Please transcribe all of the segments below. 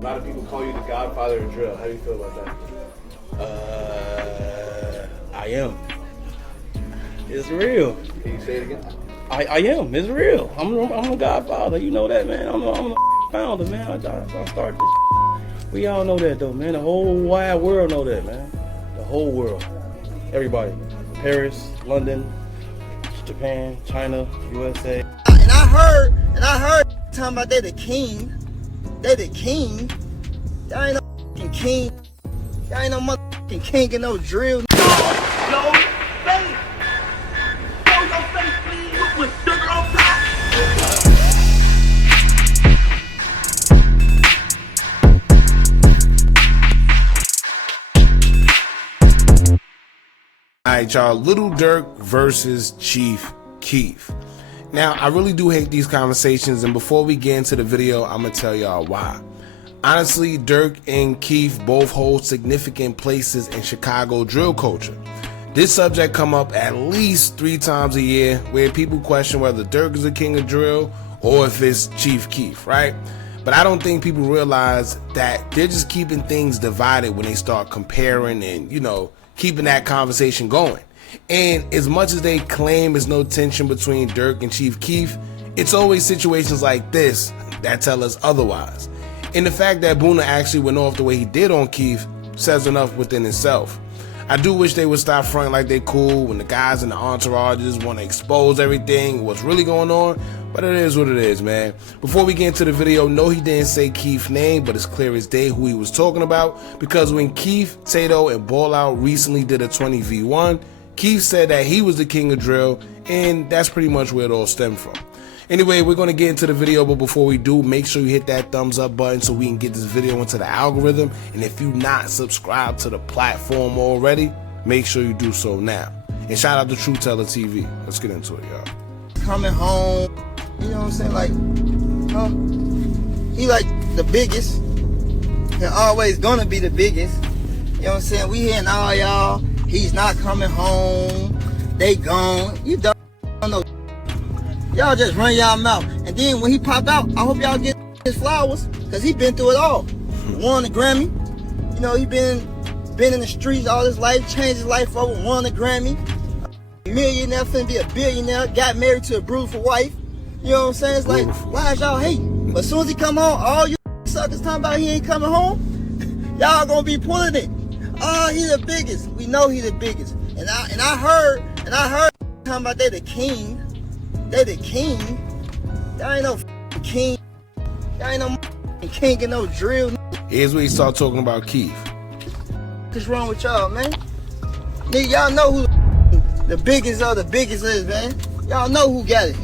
A lot of people call you the godfather of drill. How do you feel about that? I am. It's real. Can you say it again? I am. It's real. I'm the godfather. You know that, man. I'm the founder, man. I started this. We all know that, though, man. The whole wide world know that, man. The whole world. Everybody. Paris, London, Japan, China, USA. And I heard talking about they the king. They the king. Y'all ain't no fucking king. Y'all ain't no motherfucking king and no drill. Yo, face. Show your face, please. With Dirk on top. Alright, y'all. Lil Durk versus Chief Keef. Now, I really do hate these conversations, and before we get into the video, I'm gonna tell y'all why. Honestly, Dirk and Keef both hold significant places in Chicago drill culture. This subject come up at least 3 times a year, where people question whether Dirk is the king of drill or if it's Chief Keef, right? But I don't think people realize that they're just keeping things divided when they start comparing and, keeping that conversation going. And as much as they claim there's no tension between Dirk and Chief Keef, it's always situations like this that tell us otherwise. And the fact that Boona actually went off the way he did on Keef says enough within itself. I do wish they would stop fronting like they cool when the guys in the entourages want to expose everything, what's really going on, but it is what it is, man. Before we get into the video, no, he didn't say Keef's name, but it's clear as day who he was talking about, because when Keef, Tato, and Ball Out recently did a 20v1, Keef said that he was the king of drill, and that's pretty much where it all stemmed from. Anyway, we're going to get into the video, but before we do, make sure you hit that thumbs up button so we can get this video into the algorithm. And if you're not subscribed to the platform already, make sure you do so now. And shout out to True Teller TV. Let's get into it, y'all. Coming home, you know what I'm saying? Like, he like the biggest, and always gonna be the biggest. You know what I'm saying? We hearing all y'all. He's not coming home. They gone. You don't know. Y'all just run y'all mouth. And then when he pop out, I hope y'all get his flowers, because he been through it all. Won the Grammy. You know, he been in the streets all his life, changed his life over, won the Grammy. Millionaire, finna be a billionaire, got married to a beautiful wife. You know what I'm saying? It's like, why is y'all hating? But as soon as he come home, all you suckers talking about he ain't coming home, y'all gonna be pulling it. Oh, he the biggest. We know he the biggest. And I heard talking about they the king. They the king. Y'all ain't no king. Y'all ain't no king and no drill. Here's where he start talking about Keef. What's wrong with y'all, man? Nigga, y'all know who the biggest of the biggest is, man. Y'all know who got it.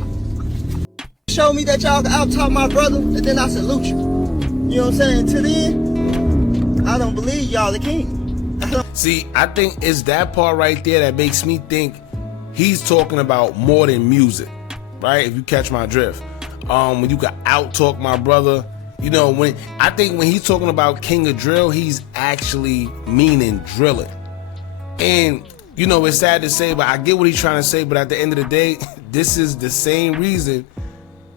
Show me that y'all out-talk my brother, and then I salute you. You know what I'm saying? Till then, I don't believe y'all the king. See, I think it's that part right there that makes me think he's talking about more than music, right? If you catch my drift. When you can out-talk my brother, when he's talking about king of drill, he's actually meaning drilling. And, it's sad to say, but I get what he's trying to say, but at the end of the day, this is the same reason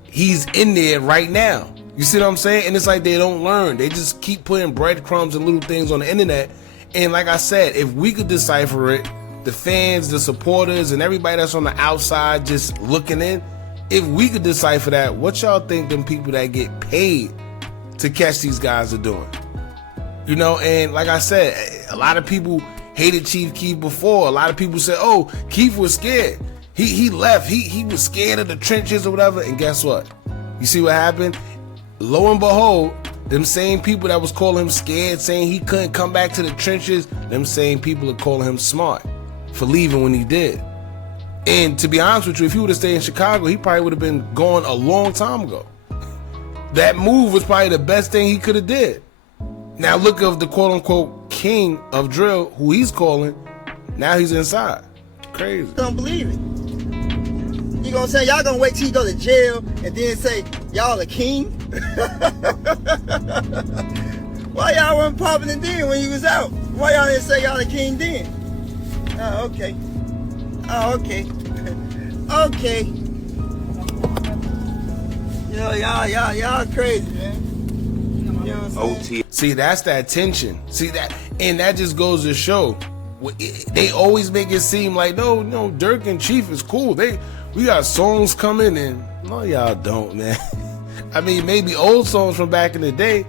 he's in there right now. You see what I'm saying? And it's like they don't learn. They just keep putting breadcrumbs and little things on the internet. And like I said, if we could decipher it, the fans, the supporters, and everybody that's on the outside just looking in, if we could decipher that, what y'all think them people that get paid to catch these guys are doing? And like I said, a lot of people hated Chief Keef before. A lot of people said, oh, Keef was scared. He left. He was scared of the trenches or whatever. And guess what? You see what happened? Lo and behold, them same people that was calling him scared, saying he couldn't come back to the trenches, them same people are calling him smart for leaving when he did. And to be honest with you, if he would have stayed in Chicago, he probably would have been gone a long time ago. That move was probably the best thing he could have did. Now look at the quote-unquote king of drill, who he's calling, now he's inside. Crazy. Don't believe it. You gonna say y'all gonna wait till you go to jail and then say y'all the king? Why y'all weren't popping it then when you was out? Why y'all didn't say y'all the king then? Oh, okay. Oh, okay. Okay. Yo, y'all crazy, man. You know what I'm saying? See, that's that tension. See that, and that just goes to show. They always make it seem like no, Dirk and Chief is cool. We got songs coming, and no, y'all don't, man. I mean, maybe old songs from back in the day,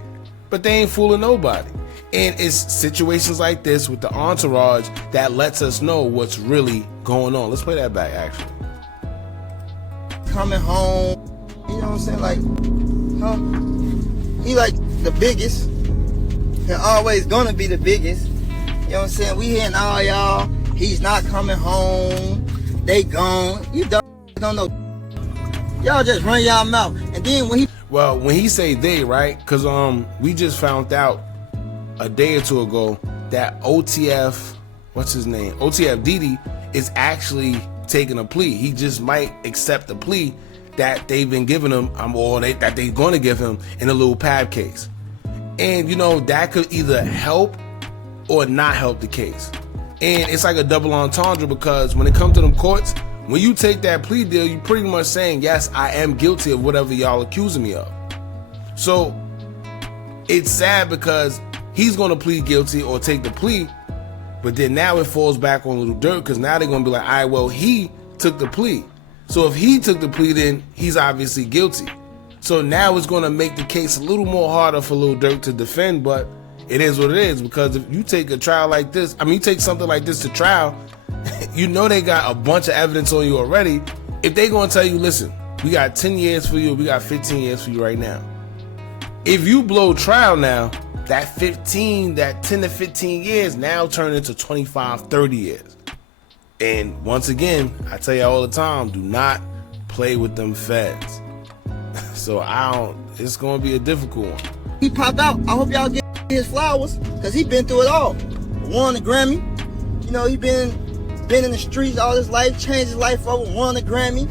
but they ain't fooling nobody. And it's situations like this with the entourage that lets us know what's really going on. Let's play that back, actually. Coming home, you know what I'm saying? Like, he like the biggest, and always gonna be the biggest. You know what I'm saying? We hearing all y'all, he's not coming home, they gone. You don't know. Y'all just run y'all mouth. And then when he say they, right? Because we just found out a day or two ago that OTF, what's his name? OTF Didi is actually taking a plea. He just might accept the plea that they've been giving him, that they're going to give him in a little pad case. And you know, that could either help or not help the case. And it's like a double entendre, because when it comes to them courts, when you take that plea deal, you're pretty much saying, yes, I am guilty of whatever y'all accusing me of. So it's sad because he's going to plead guilty or take the plea, but then now it falls back on Lil Durk, because now they're going to be like, all right, well, he took the plea. So if he took the plea, then he's obviously guilty. So now it's going to make the case a little more harder for Lil Durk to defend, but it is what it is, because if you take a trial like this, you take something like this to trial, you know they got a bunch of evidence on you already. If they going to tell you, listen, we got 10 years for you, we got 15 years for you right now. If you blow trial now, that 10 to 15 years now turn into 25, 30 years. And once again, I tell you all the time, do not play with them feds. So it's going to be a difficult one. he pop out, I hope y'all get his flowers, because he been through it all. Won the Grammy. You know, he been in the streets all his life, changed his life over, won the Grammy.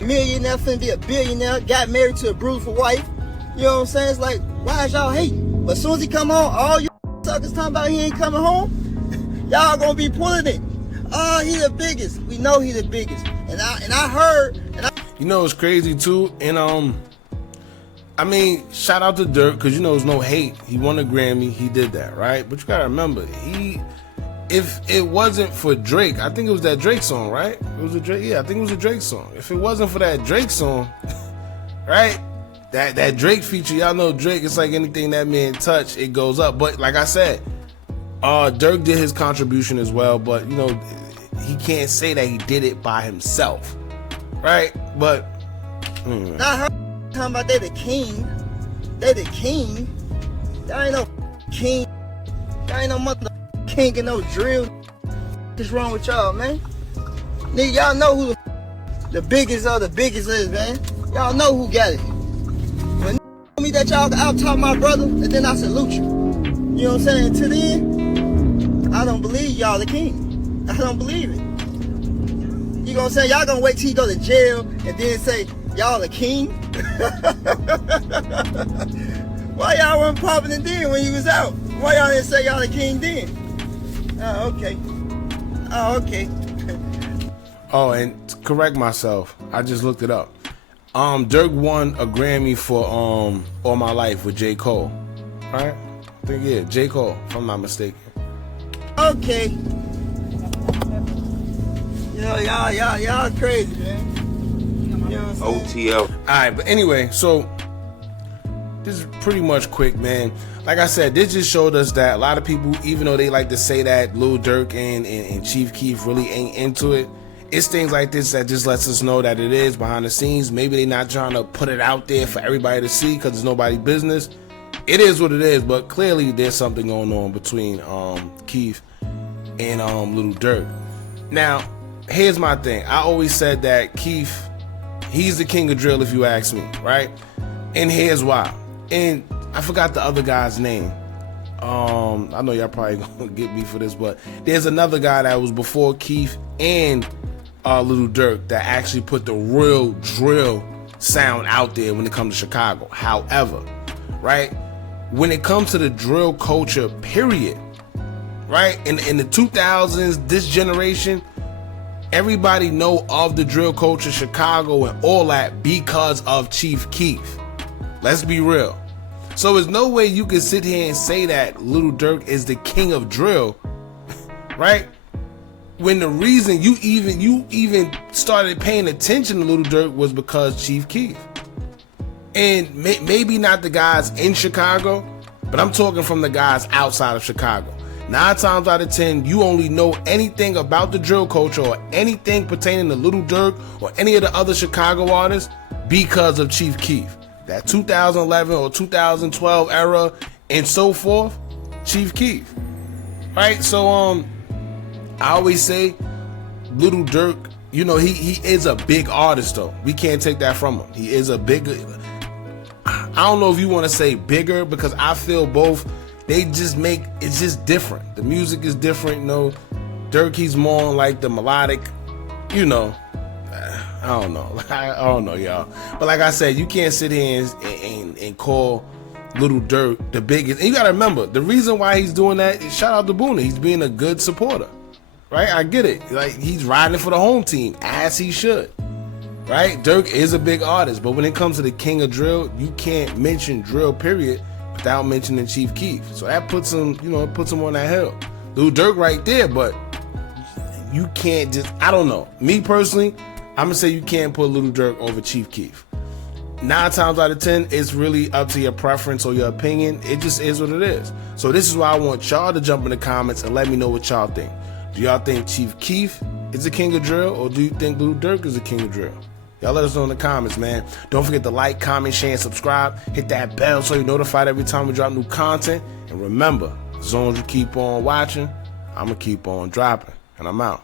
A millionaire, finna be a billionaire, got married to a beautiful wife. You know what I'm saying? It's like, why is y'all hating? But as soon as he come home, all you suckers talking about he ain't coming home, y'all gonna be pulling it. Oh, he the biggest. We know he the biggest. And I heard, you know, it's crazy too. And I mean, shout out to Dirk, because you know there's no hate. He won a Grammy, he did that, right? But you gotta remember, if it wasn't for Drake, I think it was that Drake song, right? It was a Drake, yeah, I think it was a Drake song. If it wasn't for that Drake song, right? That Drake feature, y'all know Drake, it's like anything that man touch, it goes up. But like I said, Dirk did his contribution as well, but you know, he can't say that he did it by himself, right? But I heard talking about they the king. They the king. Y'all ain't no king. Y'all ain't no mother king and no drill. What's wrong with y'all, man? Nigga, y'all know who the biggest of the biggest is, man. Y'all know who got it. When me that y'all can out-talk my brother, and then I salute you. You know what I'm saying? To then, I don't believe y'all the king. I don't believe it. You gonna say y'all gonna wait till he go to jail and then say y'all the king? Why y'all weren't popping it then when he was out? Why y'all didn't say y'all the king then? Oh, okay. Oh, okay. oh, and to correct myself, I just looked it up. Dirk won a Grammy for All My Life with J. Cole. Right? I think, yeah, J. Cole, if I'm not mistaken. Okay. Yo, y'all crazy, man. You know what I'm saying? OTF. Alright, but anyway, so this is pretty much quick, man. Like I said, this just showed us that a lot of people, even though they like to say that Lil Durk and Chief Keef really ain't into it, it's things like this that just lets us know that it is behind the scenes. Maybe they're not trying to put it out there for everybody to see because it's nobody's business. It is what it is, but clearly there's something going on between Keef and Lil Durk. Now, here's my thing. I always said that Keef, he's the king of drill if you ask me, right? And here's why. And I forgot the other guy's name. I know y'all probably gonna get me for this, but there's another guy that was before Keef and Lil Durk that actually put the real drill sound out there when it comes to Chicago. However, right, when it comes to the drill culture, period, right, in the 2000s, this generation, everybody know of the drill culture, Chicago and all that because of Chief Keef. Let's be real. So there's no way you can sit here and say that Lil Durk is the king of drill, right? When the reason you even started paying attention to Lil Durk was because Chief Keef. And maybe not the guys in Chicago, but I'm talking from the guys outside of Chicago. 9 times out of 10, you only know anything about the drill culture or anything pertaining to Lil Durk or any of the other Chicago artists because of Chief Keef. That 2011 or 2012 era and so forth, Chief Keef. Right? So I always say Lil Durk, you know, he is a big artist though. We can't take that from him. He is a bigger, I don't know if you want to say bigger, because I feel both, they just make, it's just different. The music is different, you know. Dirk, he's more on like the melodic, you know. I don't know. I don't know, y'all. But like I said, you can't sit here and call Lil Durk the biggest. And you gotta remember, the reason why he's doing that is shout out to Boona. He's being a good supporter. Right? I get it. Like, he's riding for the home team, as he should. Right? Dirk is a big artist, but when it comes to the king of drill, you can't mention drill, period, without mentioning Chief Keef. So that puts him, you know, puts him on that hill. Lil Durk right there, but you can't just, I don't know. Me personally, I'm gonna say you can't put Lil Durk over Chief Keef. 9 times out of 10, it's really up to your preference or your opinion. It just is what it is. So this is why I want y'all to jump in the comments and let me know what y'all think. Do y'all think Chief Keef is the king of drill, or do you think Lil Durk is the king of drill? Y'all let us know in the comments, man. Don't forget to like, comment, share, and subscribe. Hit that bell so you're notified every time we drop new content. And remember, as long as you keep on watching, I'm going to keep on dropping. And I'm out.